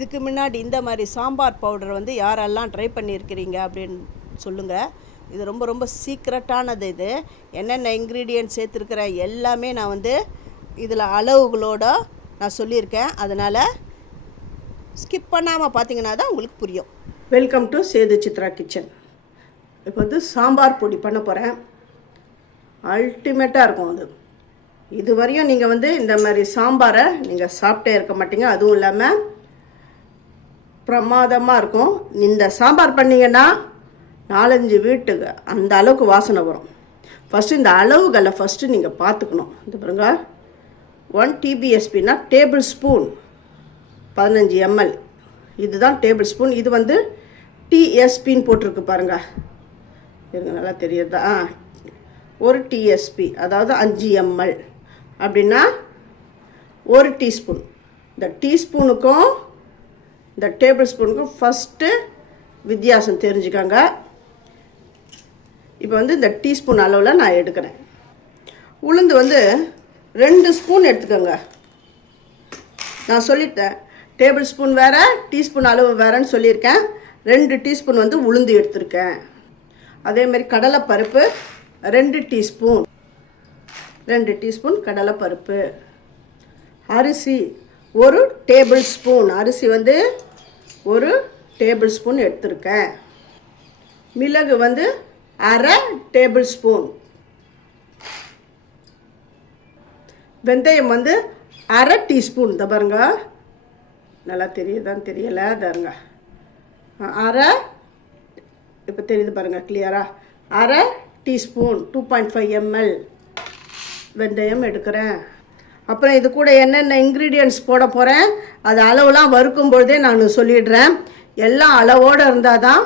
இதுக்கு முன்னாடி இந்த மாதிரி சாம்பார் பவுடர் வந்து யாரெல்லாம் ட்ரை பண்ணியிருக்கிறீங்க அப்படின்னு சொல்லுங்கள். இது ரொம்ப ரொம்ப சீக்ரெட்டானது. இது என்னென்ன இன்க்ரீடியன்ட் சேர்த்துருக்கிற எல்லாமே நான் வந்து இதில் அளவுகளோட நான் சொல்லியிருக்கேன். அதனால் ஸ்கிப் பண்ணாமல் பார்த்தீங்கன்னா தான் உங்களுக்கு புரியும். Welcome to Sethu Chitra kitchen. இப்போ வந்து சாம்பார் பொடி பண்ண போகிறேன். அல்டிமேட்டாக இருக்கும் அது. இது வரையும் நீங்கள் வந்து இந்த மாதிரி சாம்பாரை நீங்கள் சாப்பிட்டே இருக்க மாட்டீங்க. அதுவும் இல்லாமல் பிரமாதமாக இருக்கும். இந்த சாம்பார் பண்ணிங்கன்னா 4-5 வீட்டுக்கு அந்த அளவுக்கு வாசனை வரும். ஃபஸ்ட்டு இந்த அளவுகளை ஃபஸ்ட்டு நீங்கள் பார்த்துக்கணும். இது பாருங்க, 1 TBSPனா டேபிள் ஸ்பூன் 15 ml. இதுதான் டேபிள் ஸ்பூன். இது வந்து TSPன்னு போட்டிருக்கு பாருங்க. இருங்க, நல்லா தெரியுதா? 1 TSP அதாவது 5 ml அப்படின்னா 1 டீஸ்பூன். இந்த டீஸ்பூனுக்கும் இந்த டேபிள் ஸ்பூனுக்கும் ஃபஸ்ட்டு வித்தியாசம் தெரிஞ்சுக்கோங்க. இப்போ வந்து இந்த டீஸ்பூன் அளவில் நான் எடுக்கிறேன். உளுந்து வந்து 2 ஸ்பூன் எடுத்துக்கோங்க. நான் சொல்லிட்டேன், டேபிள் ஸ்பூன் வேறு டீஸ்பூன் அளவு வேறுன்னு சொல்லியிருக்கேன். 2 டீஸ்பூன் வந்து உளுந்து எடுத்திருக்கேன். அதேமாதிரி கடலைப்பருப்பு 2 டீஸ்பூன், 2 டீஸ்பூன் கடலைப்பருப்பு. அரிசி 1 டேபிள் ஸ்பூன், அரிசி வந்து 1 டேபிள் ஸ்பூன் எடுத்திருக்கேன். மிளகு வந்து 1/2 டேபிள் ஸ்பூன். வெந்தயம் வந்து 1/2 டீஸ்பூன். இதை பாருங்க, நல்லா தெரியுதான்னு தெரியலை, தருங்க 1/2. இப்போ தெரியுது பாருங்கள் கிளியரா. 1/2 டீஸ்பூன் 2.5 ml வெந்தயம் எடுக்கிறேன். அப்புறம் இது கூட என்னென்ன இன்க்ரீடியன்ட்ஸ் போட போகிறேன் அது அளவுலாம் வறுக்கும் பொழுதே நான் சொல்லிடுறேன். எல்லாம் அளவோடு இருந்தால் தான்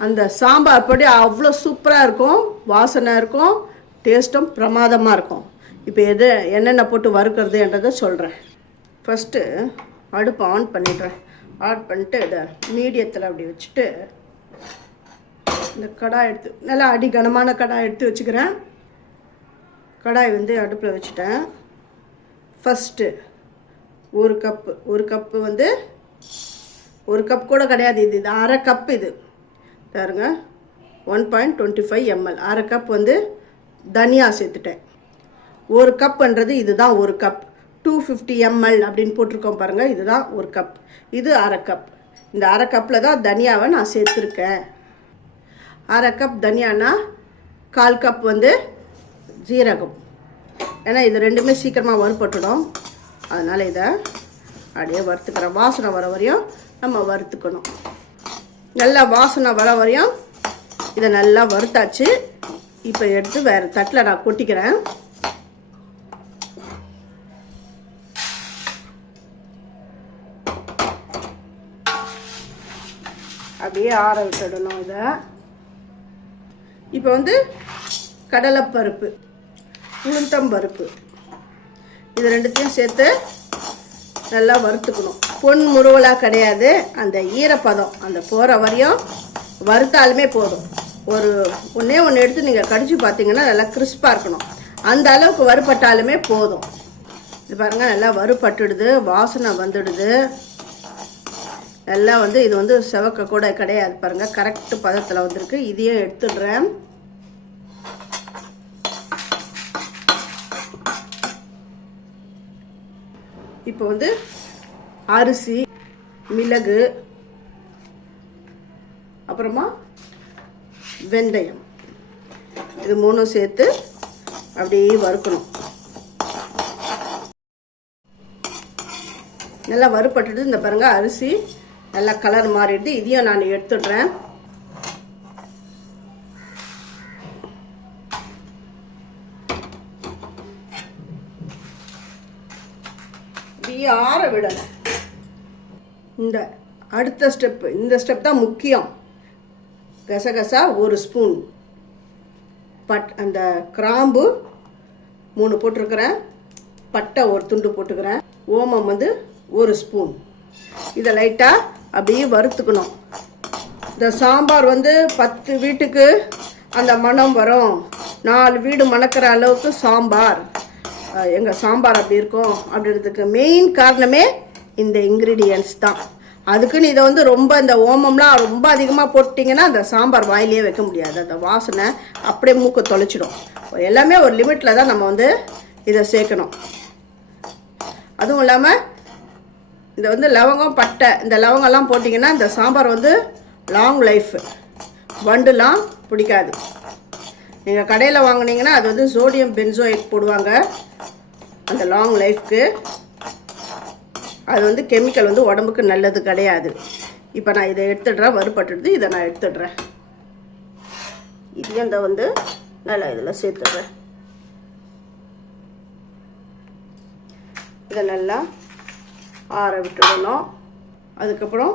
அந்த சாம்பார் பொடி அவ்வளோ சூப்பராக இருக்கும், வாசனை இருக்கும், டேஸ்ட்டும் பிரமாதமாக இருக்கும். இப்போ என்னென்ன போட்டு வறுக்கிறதுன்றதை சொல்கிறேன். ஃபஸ்ட்டு அடுப்பை ஆன் பண்ணிடுறேன். ஆன் பண்ணிட்டு இதை மீடியத்தில் அப்படி வச்சுட்டு இந்த கடாய் எடுத்து, நல்லா அடி கனமான கடாய் எடுத்து வச்சுக்கிறேன். கடாய் வந்து அடுப்பில் வச்சுட்டேன். ஃபஸ்ட்டு 1 கப்பு வந்து 1 கப் கூட கிடையாது, இது 1/2 கப். இது பாருங்க 1.25 ml. 1/2 கப் வந்து தனியா சேர்த்துட்டேன். 1 கப்புன்றது இதுதான் 1 கப். 250 ml அப்படின்னு போட்டிருக்கோம் பாருங்கள், இதுதான் 1 கப். இது 1/2 கப். இந்த 1/2 கப்பில் தான் தனியாவை நான் சேர்த்துருக்கேன். 1/2 கப் தனியானா 1/4 கப் வந்து ஜீரகம். ஏன்னா இது ரெண்டுமே சீக்கிரமாக வறுபட்டுடும், அதனால் இதை அப்படியே வறுத்துக்கிறேன். வாசனை வர வரையும் நம்ம வறுத்துக்கணும். நல்லா வாசனை வர வரையும் இதை நல்லா வறுத்தாச்சு. இப்போ எடுத்து வேறு தட்டில் நான் கொட்டிக்கிறேன். அப்படியே ஆற விட்டுடணும் இதை. இப்போ வந்து கடலைப்பருப்பு, உளுத்தம்பருப்பு இது ரெண்டுத்தையும் சேர்த்து நல்லா வறுத்துக்கணும். பொன் முருவலாக கிடையாது, அந்த ஈரப்பதம் அந்த போகிற வரையும் வறுத்தாலுமே போதும். ஒன்றே எடுத்து நீங்கள் கடிச்சு பார்த்தீங்கன்னா நல்லா கிறிஸ்பாக இருக்கணும். அந்த அளவுக்கு வறுபட்டாலுமே போதும். இது பாருங்கள், நல்லா வறுபட்டுடுது, வாசனை வந்துடுது. நல்லா வந்து இது வந்து செவக்க கூட கிடையாது பாருங்கள், கரெக்டு பதத்தில் வந்திருக்கு. இதையும் எடுத்துடுறேன். இப்போ வந்து அரிசி, மிளகு, அப்புறமா வெந்தயம் இது 3 சேர்த்து அப்படியே வறுக்கணும். நல்லா வறுபட்டுட்டு இந்த பாருங்க அரிசி நல்லா கலர் மாறிடுது. இதையும் நான் எடுத்துடுறேன். ஆற விடணும். இந்த அடுத்த ஸ்டெப், இந்த ஸ்டெப் தான் முக்கியம். கசகசா 1 ஸ்பூன், அந்த கிராம்பு 3 போட்டிருக்கிறேன், பட்டை 1 துண்டு போட்டுக்கிறேன், ஓமம் வந்து 1 ஸ்பூன். இதை லைட்டாக அப்படியே வறுத்துக்கணும். இந்த சாம்பார் வந்து 10 வீட்டுக்கு அந்த மனம் வரும். 4 வீடு மணக்கிற அளவுக்கு சாம்பார். எங்கள் சாம்பார் அப்படி இருக்கும் அப்படின்றதுக்கு மெயின் காரணமே இந்த இன்க்ரீடியன்ட்ஸ் தான். அதுக்குன்னு இதை வந்து ரொம்ப இந்த ஓமம்லாம் ரொம்ப அதிகமாக போட்டிங்கன்னா அந்த சாம்பார் வாயிலே வைக்க முடியாது. அந்த வாசனை அப்படியே மூக்க தொலைச்சிடும். எல்லாமே ஒரு லிமிட்டில் தான் நம்ம வந்து இதை சேர்க்கணும். அதுவும் இல்லாமல் இந்த வந்து லவங்கம் பட்டை இந்த லவங்கம்லாம் போட்டிங்கன்னா இந்த சாம்பார் வந்து லாங் லைஃப், வண்டுலாம் பிடிக்காது. நீங்கள் கடையில் வாங்கினீங்கன்னா அது வந்து சோடியம் பென்சோயேட் போடுவாங்க அந்த லாங் லைஃப்க்கு. அது வந்து கெமிக்கல் வந்து உடம்புக்கு நல்லது கிடையாது. இப்போ நான் இதை எடுத்துடுறேன், வறுபட்டுடுது. இதை நான் எடுத்துடுறேன். இதையும் இந்த வந்து நல்லா இதில் சேர்த்துடுறேன். இதை நல்லா ஆற விட்டுடணும். அதுக்கப்புறம்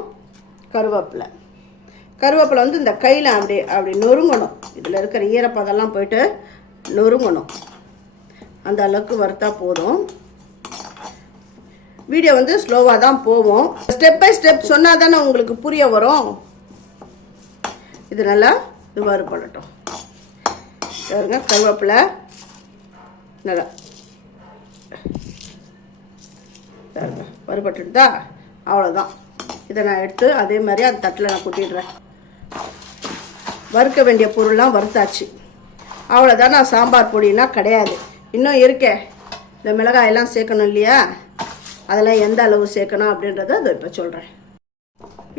கருவேப்பிலை வந்து இந்த கையில் அப்படி நொறுங்கணும். இதில் இருக்கிற ஈரப்பதெல்லாம் போயிட்டு நொறுங்கணும். அந்த அளவுக்கு வறுத்தா போதும். வீடியோ வந்து ஸ்லோவாக தான் போவோம். ஸ்டெப் பை ஸ்டெப் சொன்னால் தானே உங்களுக்கு புரிய வரும். இது நல்லா இது வறுபடட்டும். பாருங்க, கருவேப்பிலை நல்லா வறுபட்டுதா? அவ்வளோதான். இதை நான் எடுத்து அதே மாதிரி அந்த தட்டில் நான் கொட்டிடுறேன். வறுக்க வேண்டிய பொருள்லாம் வறுத்தாச்சு. அவ்வளோதான். நான் சாம்பார் பொடினா கிடையாது. இன்னும் இருக்கே இந்த மிளகாயெல்லாம் சேர்க்கணும் இல்லையா? அதெல்லாம் எந்த அளவு சேர்க்கணும் அப்படின்றத அதை இப்போ சொல்கிறேன்.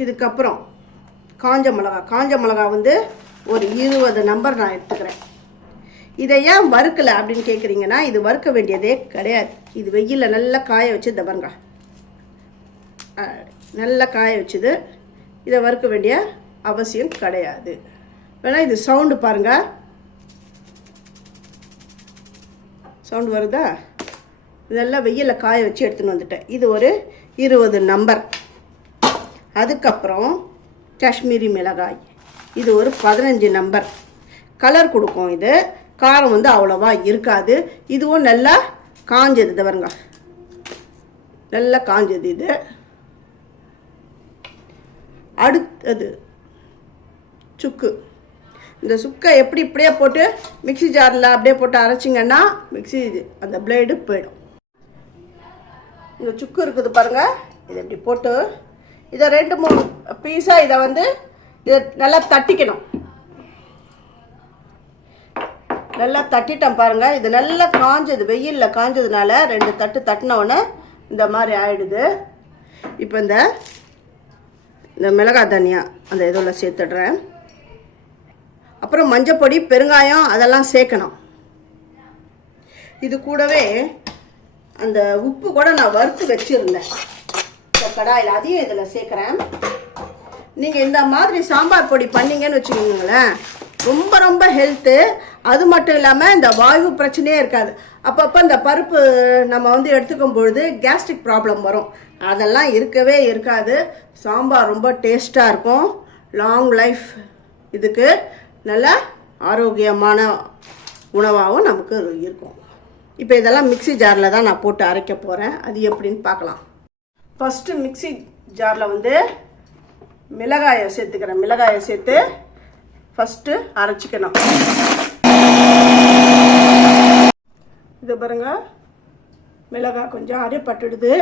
இதுக்கப்புறம் காஞ்ச மிளகா வந்து ஒரு 20 நம்பர் நான் எடுத்துக்கிறேன். இதை ஏன் வறுக்கலை அப்படின்னு கேட்குறீங்கன்னா, இது வறுக்க வேண்டியதே கிடையாது. இது வெயிலில் நல்லா காய வச்சு தவங்க நல்லா காய வச்சுது. இதை வறுக்க வேண்டிய அவசியம் கிடையாது. வேணா இது சவுண்டு பாருங்கள், சவுண்டு வருதா? இதெல்லாம் வெயிலில் காய வச்சு எடுத்துன்னு வந்துட்டேன். இது ஒரு 20 நம்பர். அதுக்கப்புறம் காஷ்மீரி மிளகாய், இது ஒரு 15 நம்பர். கலர் கொடுக்கும். இது காரம் வந்து அவ்வளோவா இருக்காது. இதுவும் நல்லா காஞ்சது. இதை பாருங்க, நல்லா காஞ்சது. இது அடுத்தது சுக்கு. இந்த சுக்கை எப்படி இப்படியே போட்டு மிக்சி ஜாரில் அப்படியே போட்டு அரைச்சிங்கன்னா மிக்சி அந்த பிளேடு போயிடும். இந்த சுக்கு இருக்குது பாருங்கள், இதை இப்படி போட்டு இதை 2-3 பீஸாக இதை வந்து இதை நல்லா தட்டிக்கணும். நல்லா தட்டிட்டேன் பாருங்கள். இது நல்லா காஞ்சது, வெயிலில் காஞ்சதுனால 2 தட்டு தட்டினவுடனே இந்த மாதிரி ஆயிடுது. இப்போ இந்த மிளகாய் தனியா அந்த இதில் சேர்த்துடுறேன். அப்புறம் மஞ்சப்பொடி, பெருங்காயம் அதெல்லாம் சேர்க்கணும். இது கூடவே அந்த உப்பு கூட நான் வறுத்து வச்சுருந்தேன் இந்த கடாயில், அதையும் இதில் சேர்க்குறேன். நீங்கள் இந்த மாதிரி சாம்பார் பொடி பண்ணிங்கன்னு வச்சுக்கோங்களேன், ரொம்ப ரொம்ப ஹெல்த்து. அது மட்டும் இல்லாமல் இந்த வாயு பிரச்சனையே இருக்காது. அப்பப்போ இந்த பருப்பு நம்ம வந்து எடுத்துக்கும் பொழுது கேஸ்ட்ரிக் ப்ராப்ளம் வரும். அதெல்லாம் இருக்கவே இருக்காது. சாம்பார் ரொம்ப டேஸ்ட்டாக இருக்கும். லாங் லைஃப் இதுக்கு நல்ல ஆரோக்கியமான உணவாகவும் நமக்கு இருக்கும். இப்போ இதெல்லாம் மிக்சி ஜாரில் தான் நான் போட்டு அரைக்க போகிறேன். அது எப்படின்னு பார்க்கலாம். ஃபஸ்ட்டு மிக்சி ஜாரில் வந்து மிளகாயை சேர்த்துக்கிறேன். மிளகாயை சேர்த்து ஃபஸ்ட்டு அரைச்சிக்கணும். இது பாருங்க, மிளகாய் கொஞ்சம் அரைப்பட்டுடுது.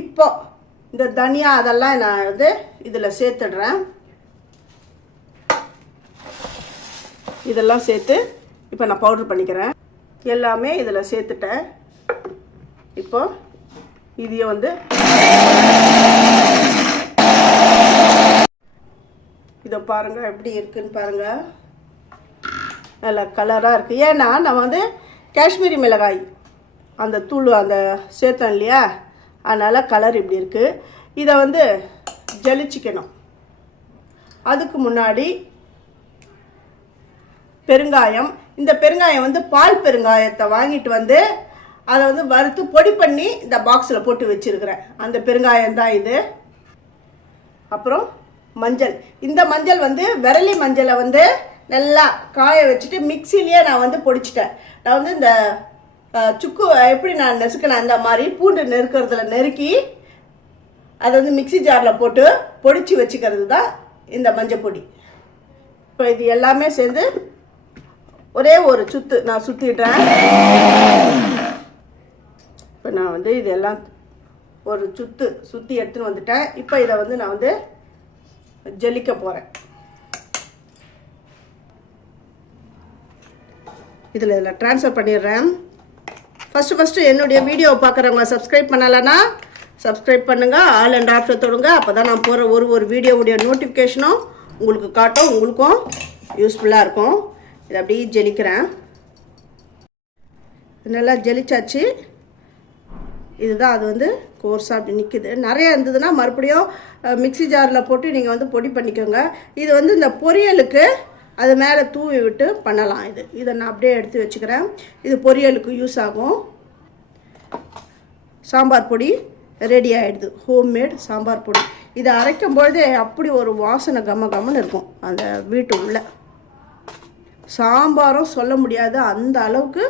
இப்போ இந்த தனியா அதெல்லாம் நான் வந்து இதில் சேர்த்துடுறேன். இதெல்லாம் சேர்த்து இப்போ நான் பவுட்ரு பண்ணிக்கிறேன். எல்லாமே இதில் சேர்த்துட்டேன். இப்போ இதையும் வந்து இதை பாருங்கள் எப்படி இருக்குன்னு பாருங்கள். நல்ல கலராக இருக்குது. ஏன்னா நம்ம வந்து காஷ்மீரி மிளகாய் அந்த தூள் அந்த சேர்த்தோம் இல்லையா, அதனால் கலர் இப்படி இருக்குது. இதை வந்து ஜலிச்சிக்கணும். அதுக்கு முன்னாடி பெருங்காயம், இந்த பெருங்காயம் வந்து பால் பெருங்காயத்தை வாங்கிட்டு வந்து அதை வந்து வறுத்து பொடி பண்ணி இந்த பாக்ஸில் போட்டு வச்சுருக்கிறேன். அந்த பெருங்காயம் தான் இது. அப்புறம் மஞ்சள். இந்த மஞ்சள் வந்து விரலி மஞ்சளை வந்து நல்லா காய வச்சுட்டு மிக்சிலேயே நான் வந்து பொடிச்சிட்டேன். நான் வந்து இந்த சுக்கு எப்படி நான் நெசுக்கினேன் அந்த மாதிரி பூண்டு நெருக்கிறதுல நெருக்கி அதை வந்து மிக்சி ஜாரில் போட்டு பொடிச்சு வச்சுக்கிறது தான் இந்த மஞ்சள் பொடி. இப்போ இது எல்லாமே சேர்ந்து ஒரே ஒரு சுத்து நான் சுற்றிட்டேன். இப்போ நான் வந்து இதெல்லாம் ஒரு சுற்றி எடுத்துன்னு வந்துட்டேன். இப்போ இதை வந்து நான் வந்து ஜலிக்க போகிறேன். இதில் ட்ரான்ஸ்ஃபர் பண்ணிடுறேன். ஃபஸ்ட்டு என்னுடைய வீடியோவை பார்க்குறவங்க சப்ஸ்கிரைப் பண்ணலைன்னா சப்ஸ்கிரைப் பண்ணுங்கள், ஆல் அண்ட் ஆஃப்ல தொடுங்க. அப்போ தான் நான் போகிற ஒரு வீடியோவுடைய நோட்டிஃபிகேஷனும் உங்களுக்கு காட்டும், உங்களுக்கும் யூஸ்ஃபுல்லாக இருக்கும். இதை அப்படியே ஜெலிக்கிறேன். நல்லா ஜெலிச்சாச்சு. இதுதான் அது வந்து கோர்ஸாக அப்படி நிற்குது. நிறைய இருந்ததுன்னா மறுபடியும் மிக்ஸி ஜாரில் போட்டு நீங்கள் வந்து பொடி பண்ணிக்கோங்க. இது வந்து இந்த பொரியலுக்கு அது மேலே தூவி விட்டு பண்ணலாம். இதை நான் அப்படியே எடுத்து வச்சுக்கிறேன். இது பொரியலுக்கு யூஸ் ஆகும். சாம்பார் பொடி ரெடி ஆகிடுது. ஹோம்மேட் சாம்பார் பொடி. இதை அரைக்கும் பொழுதே அப்படி ஒரு வாசனை கம்மன்னு இருக்கும் அந்த வீட்டு உள்ள. சாம்பாரும் சொல்ல முடியாது, அந்த அளவுக்கு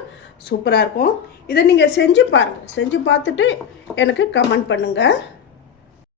சூப்பராக இருக்கும். இதை நீங்கள் செஞ்சு பாருங்கள். செஞ்சு பார்த்துட்டு எனக்கு கமெண்ட் பண்ணுங்கள்.